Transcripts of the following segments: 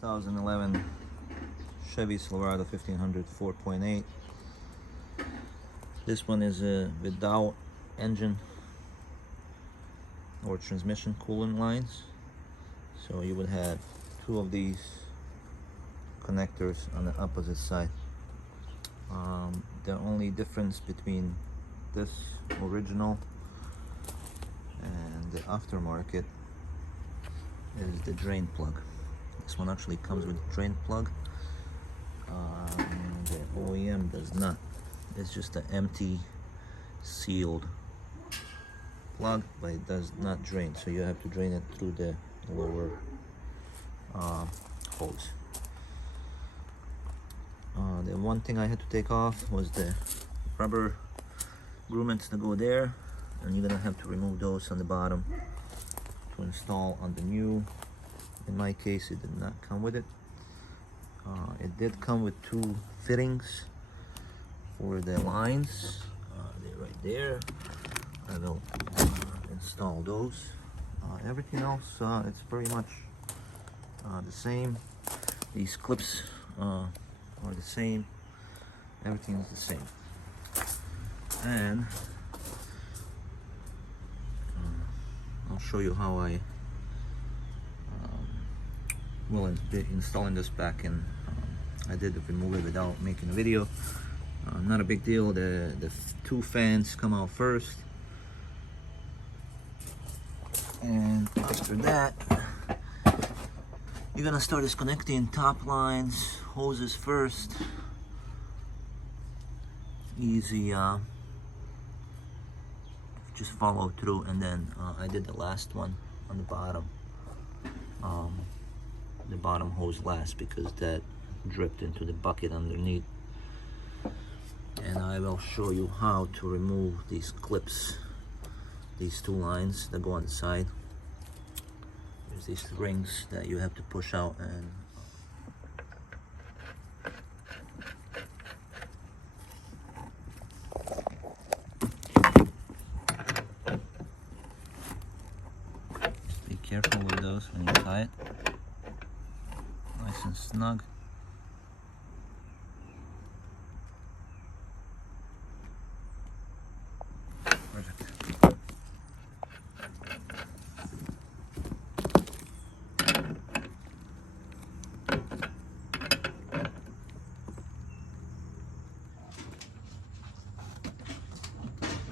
2011 Chevy Silverado 1500 4.8. This one is without engine or transmission coolant lines, so you would have two of these connectors on the opposite side. The only difference between this original and the aftermarket is the drain plug. This one actually comes with a drain plug. The OEM does not. It's just an empty sealed plug, but it does not drain, so you have to drain it through the lower hose. The one thing I had to take off was the rubber grommets that go there, and you're gonna have to remove those on the bottom to install on the new. In my case, it did not come with it. It did come with two fittings for the lines. They're right there. I will install those. Everything else, it's pretty much the same. These clips are the same. Everything is the same. And I'll show you how I will be installing this back in. I did remove it without making a video. Not a big deal. The two fans come out first, and after that you're gonna start disconnecting top lines, hoses first. Easy, just follow through, and then I did the last one on the bottom hose last, because that dripped into the bucket underneath. And I will show you how to remove these clips, these two lines that go on the side. There's these rings that you have to push out, and just be careful with those when you tie it. Nice and snug. Perfect.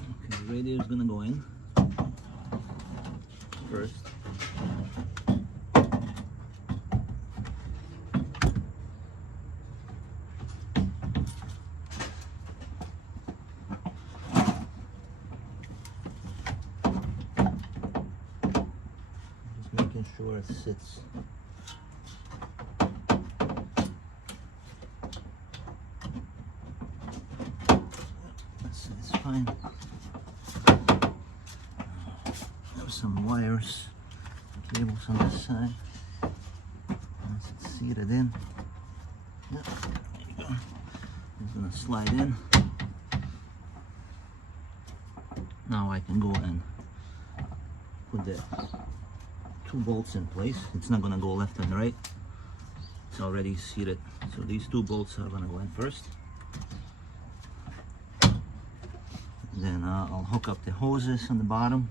Okay, the radiator is gonna go in first. Making sure it sits. It's fine. Have some wires, cables on this side. Once it's seated in, yeah, there you go. It's gonna slide in. Now I can go and put the two bolts in place. It's not gonna go left and right. It's already seated. So these two bolts are gonna go in first. Then I'll hook up the hoses on the bottom,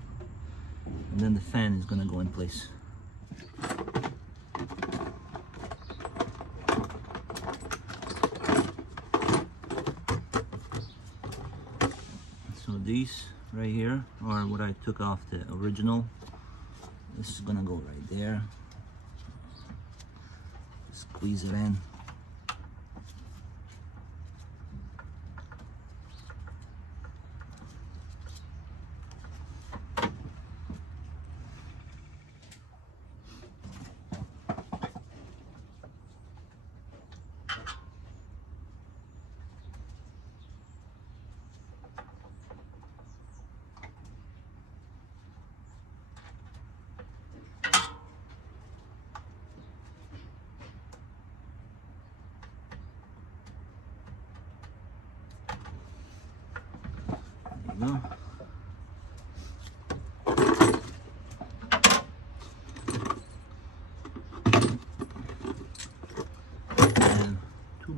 and then the fan is gonna go in place. So these right here are what I took off the original. This is gonna go right there. Squeeze it in.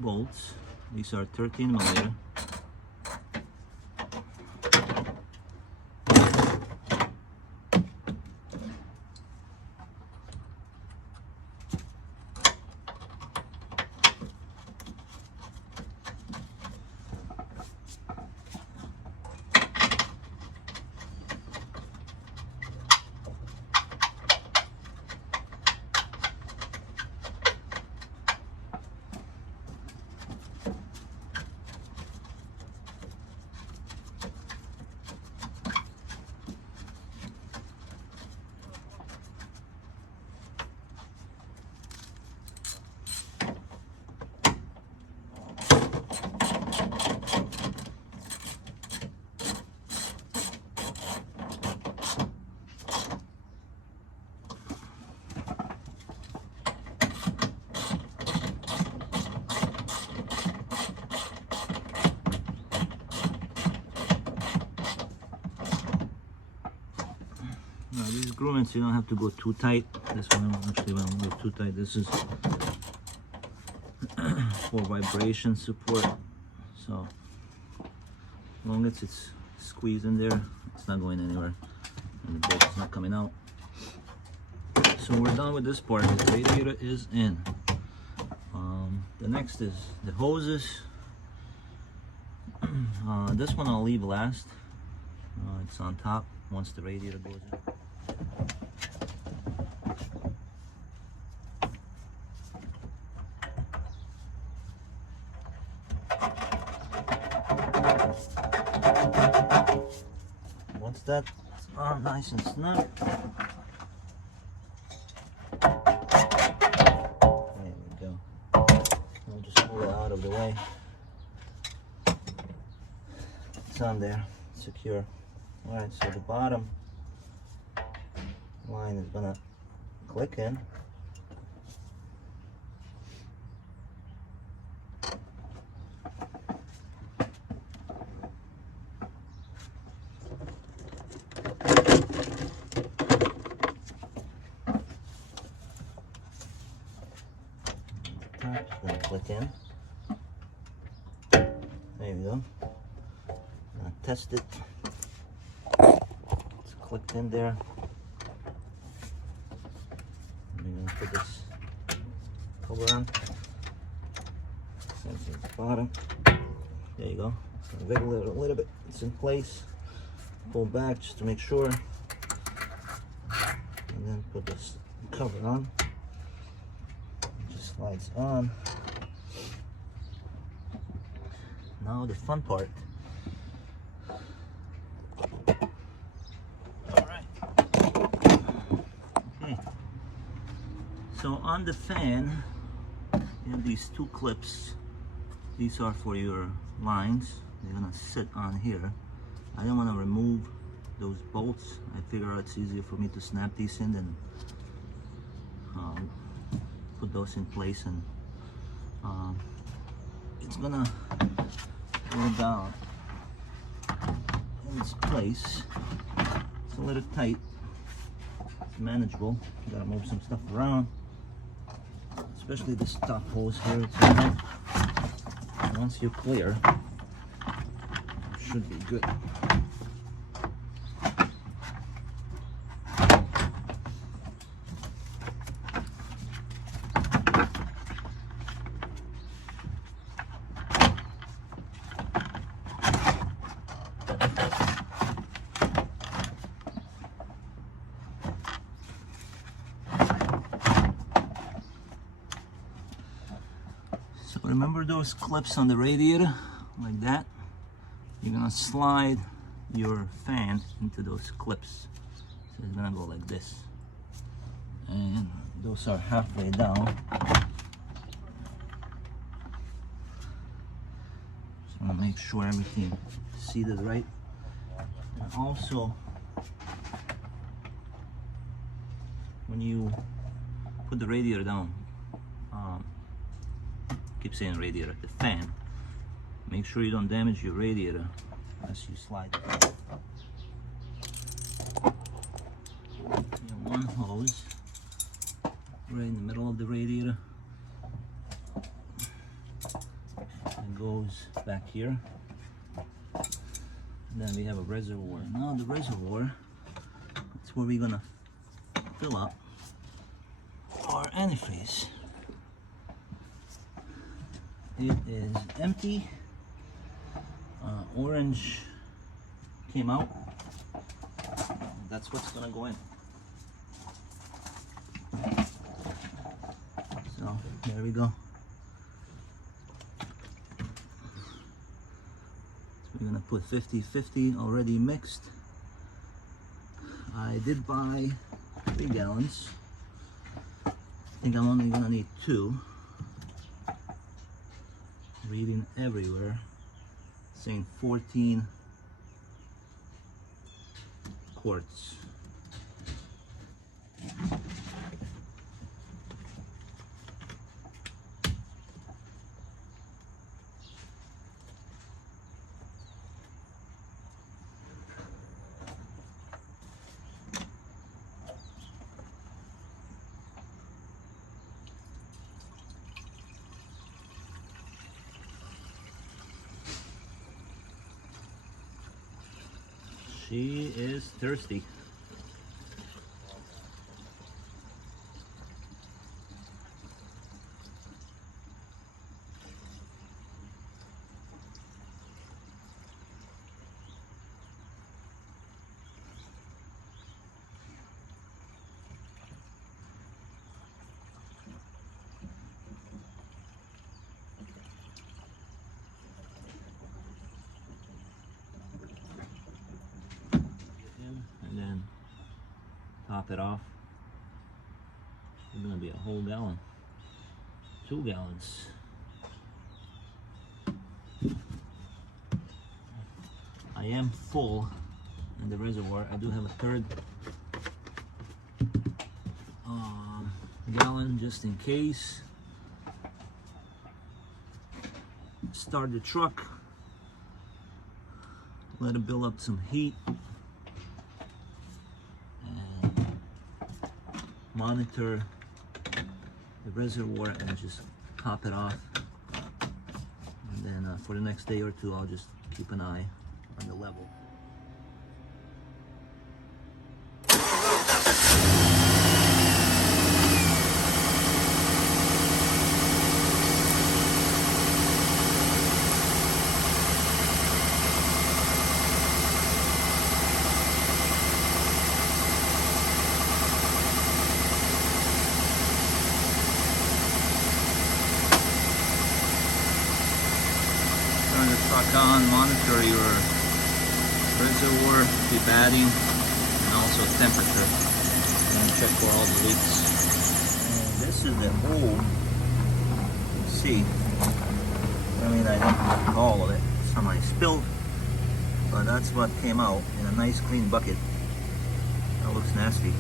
bolts. These are 13 millimeter. Now these gromets, you don't have to go too tight. This one actually won't go too tight. This is for vibration support. So as long as it's squeezed in there, it's not going anywhere, and the bolt is not coming out. So we're done with this part. The radiator is in. The next is the hoses. This one I'll leave last. It's on top once the radiator goes in. Once that's on nice and snug, there we go. I'll just move it out of the way. It's on there, secure. Alright, so the bottom line is gonna click in. It's gonna click in. There you go. Now test it. It's clicked in there. I'm gonna put this cover on. Same thing at the bottom. There you go. Wiggle it a little bit. It's in place. Pull back just to make sure. And then put this cover on. Just slides on. Now the fun part. So on the fan, you have these two clips. These are for your lines. They're gonna sit on here. I don't want to remove those bolts. I figure it's easier for me to snap these in than put those in place, and it's gonna go down in its place. It's a little tight. It's manageable. You gotta move some stuff around. Especially this top hose here. Once you clear, it should be good. Remember those clips on the radiator, like that? You're gonna slide your fan into those clips. So it's gonna go like this. And those are halfway down. Just wanna make sure everything is seated right. And also, when you put the radiator down, keep saying radiator, the fan, make sure you don't damage your radiator as you slide it. One hose right in the middle of the radiator. goes back here. And then we have a reservoir. Now the reservoir, that's where we're gonna fill up our antifreeze. It is empty. Orange came out. That's what's gonna go in. So there we go. So we're gonna put 50-50 already mixed. I did buy 3 gallons. I think I'm only gonna need 2. Reading everywhere saying 14 quarts. She is thirsty. And then top it off. It's gonna be a whole gallon, 2 gallons. I am full in the reservoir. I do have a 3rd gallon just in case. Start the truck, let it build up some heat, and monitor the reservoir and just top it off. And then for the next day or 2, I'll just keep an eye on the level. Turn the truck on, monitor your reservoir, keep adding, and also temperature, and check for all the leaks. And this is the hole. See, I mean, I don't look all of it. Somebody spilled, but that's what came out in a nice clean bucket. That looks nasty.